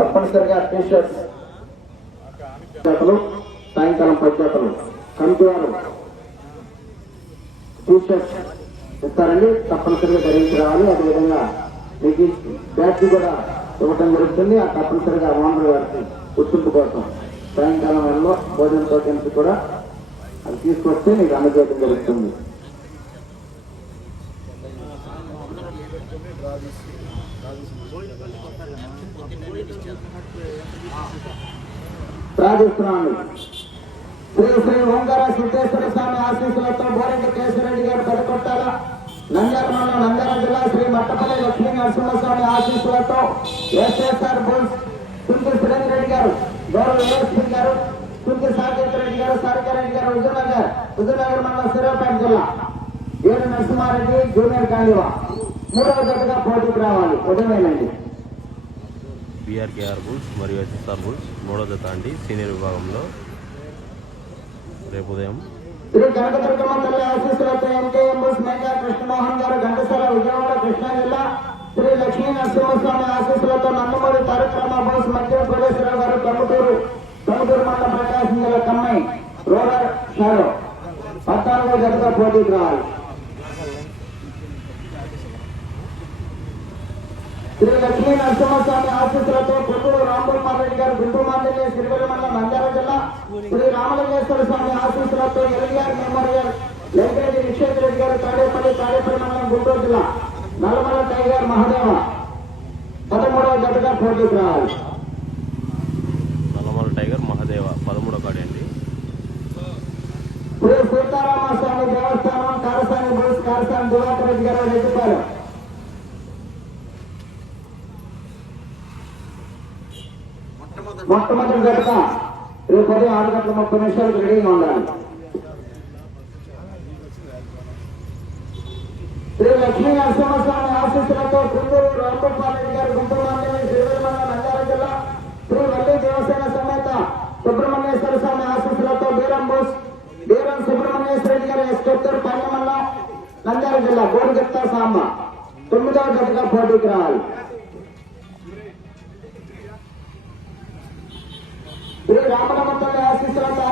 తప్పనిసరిగా టీషర్ట్స్ సాయంకాలం 10 జతలు కమిటీ వారు టీషర్ట్స్ ఇస్తారండి. తప్పనిసరిగా ధరించి రావాలి. అదేవిధంగా మీకు బ్యాచ్ కూడా ఇవ్వటం జరుగుతుంది. ఆ తప్పనిసరిగా ఓనర్ గారికి గుర్తింపు కోసం సాయంకాలం వేళలో భోజన సౌకర్యానికి కూడా అది తీసుకొస్తే మీకు అందజేయడం జరుగుతుంది. ప్రార్థిస్తున్నాను. శ్రీ శ్రీ ఓంకార సిద్ధేశ్వర స్వామి ఆశీస్సులతో బోరెడ్డి కేశవరెడ్డి గారు పెదకొట్టాల నంద్యాల మండలం నంద్యాల జిల్లా శ్రీ మట్టపల్లి లక్ష్మీ నరసింహస్వామి ఆశీస్సులతో ఎస్ఎస్ఆర్ బుల్స్ తుంకి సురేంద్ర రెడ్డి గారు, గౌరవ ఏఎస్పీ గారు, తుంకి సాకేత్ రెడ్డి గారు, సారికారెడ్డి గారు, హుజూర్నగర్ మండలం సూర్యాపేట జిల్లా ఏడు నరసింహారెడ్డి జూనియర్ కాండివా 3వ జట్టుగా పోటీకి రావాలి. ఉదయమేనండి. బీఆర్కేఆర్ బుల్స్ మరియు ఎస్ఎస్ఆర్ బుల్స్ 3వ జత అండి సీనియర్ విభాగంలో రేపు ఉదయం. శ్రీ కనకదుర్గమ్మ తల్లి ఆశీస్సులతో ఎంకేఎం బుల్స్ మేఘా కృష్ణమోహన్ గారు ఘంటసాల విజయవాడ కృష్ణా జిల్లా, శ్రీ లక్ష్మీ నరసింహస్వామి ఆశీస్సులతో నందమూరి తారకరామ బుల్స్ మధ్యప్రదేశ్రావు గారు టంగుటూరు మండలం ప్రకాశం జిల్లా కమ్మై రూరల్ షాడో 14వ జతగా పోటీకి రావాలి. శ్రీ లక్ష్మీ నరసింహస్వామి ఆశీస్సులతో కొత్తూరు రాంభూపాల్ రెడ్డి గారు గుంటూరు మండలి సిరివెల్లి మండలం నంద్యాల జిల్లా, శ్రీ రామలింగేశ్వర స్వామి ఆశీస్సులతో ఎల్ఆర్ మెమోరియల్ లైబ్రరీ నిషేధ్ రెడ్డి గారు తాడేపల్లి మండలం గుంటూరు జిల్లా నల్లమల టైగర్ మహాదేవ 13వ జతగా పోటీకి రావాలి. నల్లమల టైగర్ మహాదేవ 13వ కాడి అండి. శ్రీ సీతారామ స్వామి దేవస్థానం కారసాని బుల్స్ కారసాని దివాకర్ రెడ్డి గారు రెడ్డిపాలెం మొట్టమొదటి జతగా రేపు 6:30 రెడీగా ఉండాలి. శ్రీ లక్ష్మీ నరసింహస్వామి ఆశీస్సులతో కుందూరు రాంభూపాల్ రెడ్డి గారు గుంటూరు మండలి సిరివెల్లి మండలం నంద్యాల జిల్లా, శ్రీ వల్లి దేవసేన సమేత సుబ్రహ్మణ్యేశ్వర స్వామి ఆశీస్సులతో బీరం సుబ్రహ్మణ్యేశ్వర రెడ్డి గారు ఎస్కొత్తూరు పల్లె మండలం నంద్యాల జిల్లా గోరుగత్తా సాంబ 9వ జతగా పోటీకి రావాలి. శ్రీ రామనమతల్లి ఆశీస్సులతో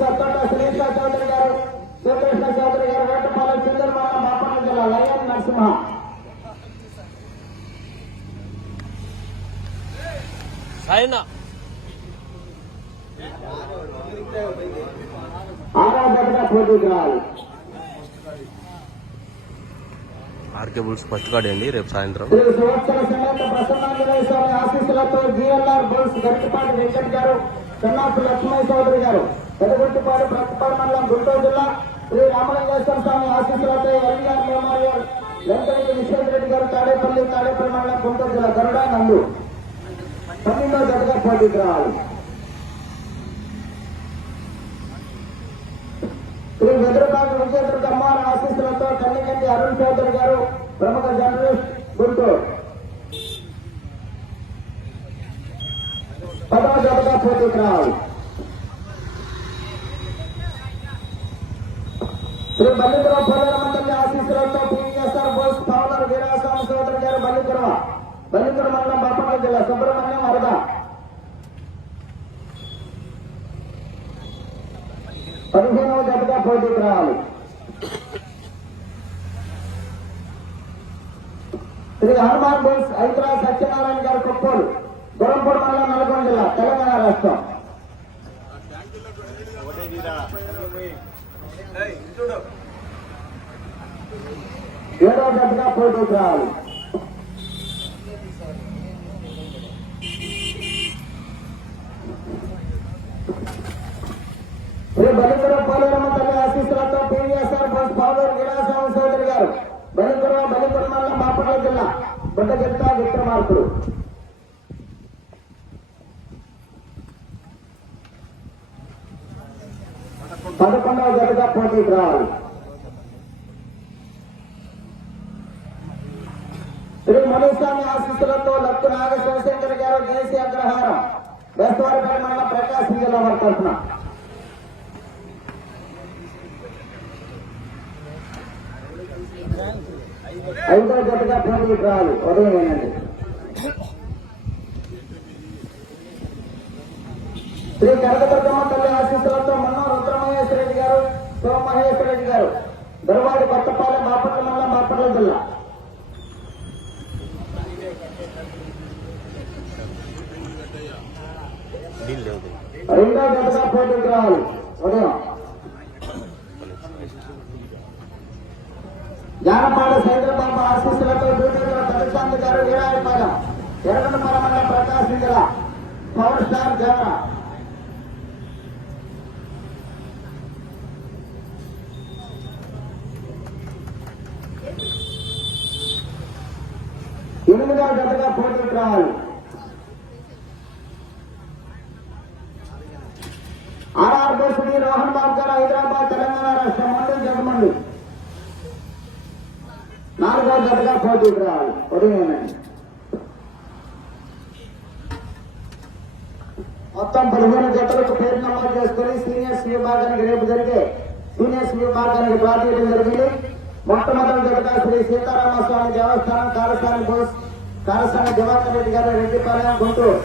సత్తోట శ్రీకృష్ణ చౌదరి గారు, శ్రీకృష్ణ చౌదరి గారు వేటపాలెం చింతలమాల బాపన్న జిల్లా లయన్ నరసింహ 6వ జతగా పోటీకి రావాలి. ఆర్కే బుల్స్ ఫస్ట్ కాడి అండి రేపు సాయంత్రం. శ్రీ సంవత్సర సమేత ప్రసన్నాంజనేయ స్వామి ఆశీస్సులతో జిఎల్ఆర్ బుల్స్ గట్టిపాటి వెంకట్ గారు, చెన్నాపు లక్ష్మయ్య చౌదరి గారు పెదగుట్టిపాడు ప్రతిపాడు మండలం గుంటూరు జిల్లా, శ్రీ రామలింగేశ్వర స్వామి ఆశీస్సులతో ఎల్ఆర్ మెమోరియల్ వెంకటరెడ్డి నిషేధ్ రెడ్డి గారు తాడేపల్లి మండలం గుంటూరు జిల్లా గరుడా నందు 12వ జతగా పోటీకి రావాలి. శ్రీ వెదురుబాగు విజయదుర్గ అమ్మవారి ఆశీస్సులతో కన్నికంటి అరుణ్ చౌదరి గారు ప్రముఖ జర్నలిస్ట్ గుంటూరు 10వ జతగా పోటీకి రావాలి. శ్రీ బల్లికుర పోలేర మండలి ఆశీస్సులతో పిఎస్ఆర్ బోస్ పవనర్ వీరాస్వామి చౌదరి గారు బల్లికుర మండలం బాపట్ల జిల్లా సుబ్రహ్మణ్యం వరద 15వ జతగా పోటీకి రావాలి. శ్రీ హనుమాన్ బోస్ హైదరాబాద్ సత్యనారాయణ గారు కొప్పూరు గురంపూడి మండలం నల్గొండ జిల్లా తెలంగాణ రాష్ట్రం 7వ జతగా పోటీకి రావాలి. శ్రీ బలిపుర పోలేరమ్మ తల్లి ఆశీస్సులతో పిఎస్ఆర్ బస్ పాదూరు వీరాస్వామి చౌదరి గారు బలిపుర మండలం బాపట్ల జిల్లా బుడ్డగిత్త విక్రమార్కుడు 11వ జతగా పోటీకి రావాలి. శ్రీ మనుస్వామి ఆశీస్సులతో లక్కు నాగ శివశంకర్ గారు జేసీ అగ్రహారం బెస్తవారిపల్లి మండలం ప్రకాశం జిల్లా వారి తరఫున 5వ జతగా పోటీకి రావాలి. ఉదయం శ్రీ కనకదుర్గమ్మ తల్లి ఆశీస్సులతో మన్నో రుద్రమహేశ్వర రెడ్డి గారు, సోమమహేశ్వర రెడ్డి గారు, దర్వాడి కొత్తపాలెం, బాపట్ల మండలం, బాపట్ల జిల్లా. రెండో జతగా పోటీకి రావాలి. ఉదయం జానపాడ సైద్రబాబు ఆశీస్సులతో డ్యూటీలో తమిళశాంతి గారు, వీరాయపాలెం, ఎర్రగొండపాలెం మండలం, ప్రకాశం జిల్లా. పవర్ స్టార్ జన ఎనిమిదో జతగా పోటీకి రావాలి. ఆర్ఆర్ బోసుడి రోహన్ బాబు గారు, హైదరాబాద్, తెలంగాణ రాష్ట్రం. మండలి జగమండి. నాలుగో జతగా పోటీకి రావాలి. ఉదయమేనండి. మొత్తం 15 జతలకు పేరు నమోదు చేసుకుని సీనియర్స్ విభాగానికి రేపు జరిగే సీనియర్స్ విభాగానికి ప్రాతినిధ్యం జరిగింది. మొట్టమొదటి జతగా శ్రీ సీతారామస్వామి దేవస్థానం, కారసాని దివాకర్ రెడ్డి గారు, రెడ్డిపాలెం, గుంటూరు.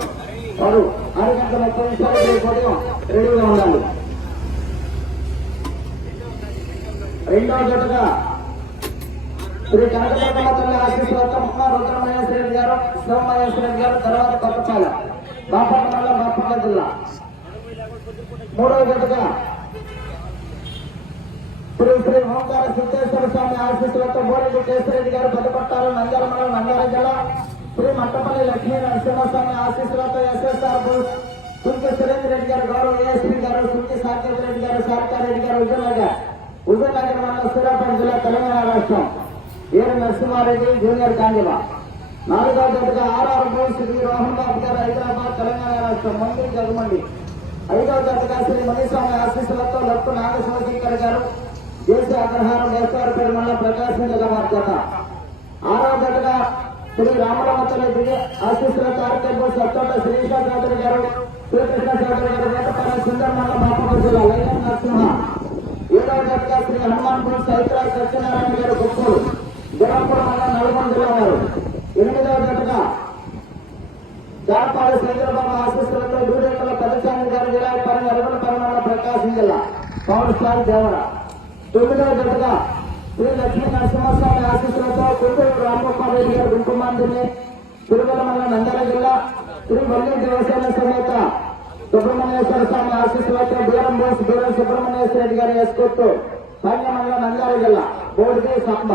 వారు 6:30 రేపు ఉదయం రెడీగా ఉండాలి. రెండవ జతగా శ్రీ కనకదుర్గమ్మ తల్లి ఆశీస్సులతో రుద్రమహేశ్వర రెడ్డి గారు, సోమమహేశ్వర రెడ్డి గారు, తర్వాత కొత్తపాలెం, బాపట్ల మండలం, బాపట్ల జిల్లా. మూడవ జతగా శ్రీ శ్రీ ఓంకార సిద్ధేశ్వర స్వామి ఆశీస్సులతో బోరెడ్డి కేశరెడ్డి గారు, పెద్దపట్టాలు, నంద్యాల మండలం, నంద్యాల జిల్లా. శ్రీ మట్టపల్లి లక్ష్మీ నరసింహస్వామి ఆశీస్సులతో ఎస్ఎస్ఆర్ బోస్, సుంకి సురేంద్ర రెడ్డి గారు, గౌరవ ఏఎస్పీ గారు, సుంకి సాకేత్ రెడ్డి గారు, సార్కారెడ్డి గారు, హుజూర్నగర్ మండలం, సూర్యాపేట జిల్లా, తెలంగాణ రాష్ట్రం. వీర నరసింహారెడ్డి జూనియర్ కాంజీవా. నాలుగవ జతగా ఆర్ఆర్ బోస్, శ్రీ రోహన్ బాబు గారు, హైదరాబాద్, తెలంగాణ రాష్ట్రం. మండలి జగమండి. ఐదవ జతగా శ్రీ మణిస్వామి ఆశీస్సులతో లక్కు నాగశివశంకర్ గారు, దేశ అగ్రహారం, వేస్తారపేట మండలం, ప్రకాశం జిల్లా వారి జత. ఆరవ జతగా శ్రీ రామరామతల్లి దివ్య ఆశీస్సులతో ఆర్కేబో సత్తోట శ్రీష చౌదరి గారు, శ్రీకృష్ణ చౌదరి గారు, వేటపాలెం, సుందర్ మండలం, బాపట్ల జిల్లా. లైన్ నరసింహ. ఏడవ జతగా శ్రీ హనుమాన్ బోస్, సైత్రాజ్ సత్యనారాయణ గారు, కొప్పూరు, జగన్పురం మండలం, నల్గొండ జిల్లా వారు. ఎనిమిదవ జతగా జాపాడు సైద్రబాబు ఆశీస్సులతో దూడేకల పెద్దచాని గారు, వీరాయపాలెం, ఎర్రగొండపాలెం మండలం, ప్రకాశం జిల్లా. పవర్ స్టార్ దేవర. తొమ్మిదవ జతగా శ్రీ లక్ష్మీ నరసింహస్వామి ఆశీస్సులతో గుంటూరు రామగోపాల్ రెడ్డి గారు, గుంటుమాందిని, తిరుమల మండలం, నంద్యాల జిల్లా. శ్రీ వల్లి దేవసేన సమేత సుబ్రహ్మణ్యేశ్వర స్వామి ఆశీస్సులతో బీరం బోస్, బీరం సుబ్రహ్మణ్యేశ్వర రెడ్డి గారి ఎస్కొత్తు, సాంగ్య మండలం, నంద్యాల జిల్లా. బోర్డుకి సాంబ.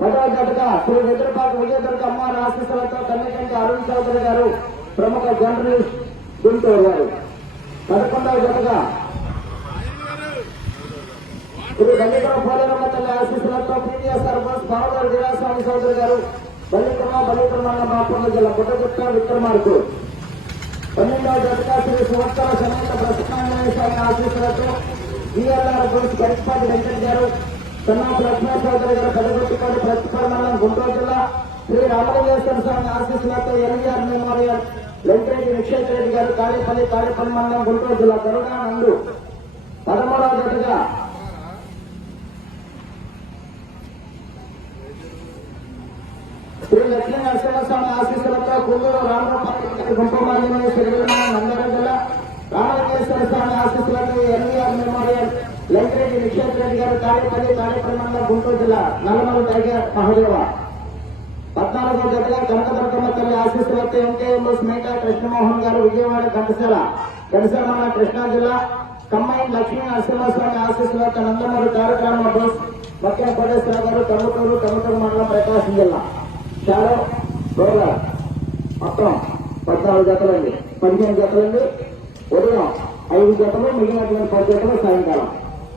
10వ జతగా శ్రీ వెదురుపాటి విజయదుర్గ అమ్మవారి ఆశీస్సులతో కన్నికంటి అరుణ్ చౌదరి గారు, ప్రముఖ జర్నలిస్ట్, గుంటూరు వారు. 11వ జతగా శ్రీ బల్లికర పోలేరమ్మ తల్లి ఆశీస్సులతో పీటీఎస్ఆర్ బోస్, బావగారు వీరాస్వామి చౌదరి గారు, బల్లికర మండలం, బాపట్ల జిల్లా. పుట్టగుట్ట విక్రమార్కు. 12వ జతగా శ్రీ సువర్తల సమేత ప్రసన్నాంజనేయ స్వామి ఆశీస్సులతో బిఎల్ఆర్ బోస్, గరికపాటి వెంకట్ గారు, సన్నాపు లక్ష్మీ చౌదరి గారు, పెద్దగుట్టిపాటి, ప్రతిపాడు మండలం, గుంటూరు జిల్లా. శ్రీ రామలింగేశ్వర స్వామి ఆశీస్సులతో ఎన్వీఆర్ మెమోరియల్, వెంకటరెడ్డి నిక్షేత్ర రెడ్డి గారు, తాడేపల్లి మండలం, గుంటూరు జిల్లా. కరుణానందు. 13వ జతగా శ్రీ లక్ష్మీ నరసింహస్వామి ఆశీస్సులతో కుందూరు రామగోపాల్, గుంపమాంజనేయ, నంద్యాల జిల్లా. రామలింగేశ్వర స్వామి ఆశీస్సులతో ఎన్వీఆర్ మెమోరియల్, వెంకటరెడ్డి నిక్షేత్ర రెడ్డి గారు, తాడేపల్లి మండలం, గుంటూరు జిల్లా. నల్లమల టైగర్ మహదేవ. 14వ జతగా కనకదుర్గమ్మ తల్లి ఆశీస్సులతో ఎంకేఎంఎస్ మేకా కృష్ణమోహన్ గారు, విజయవాడ, ఘంటసాల మండలం, కృష్ణా జిల్లా. కమ్మాయి లక్ష్మీ నరసింహస్వామి ఆశీస్సులతో నందమూరి కార్యక్రమ బోస్, మక్యం కోటేశ్వరరావు గారు, టంగుటూరు మండలం, ప్రకాశం జిల్లా. Shadow roller. మొత్తం 14 జతలండి. 15 జతలండి. ఉదయం 5 జతలు, మిగిలినటువంటి 10 జతలు సాయంకాలం.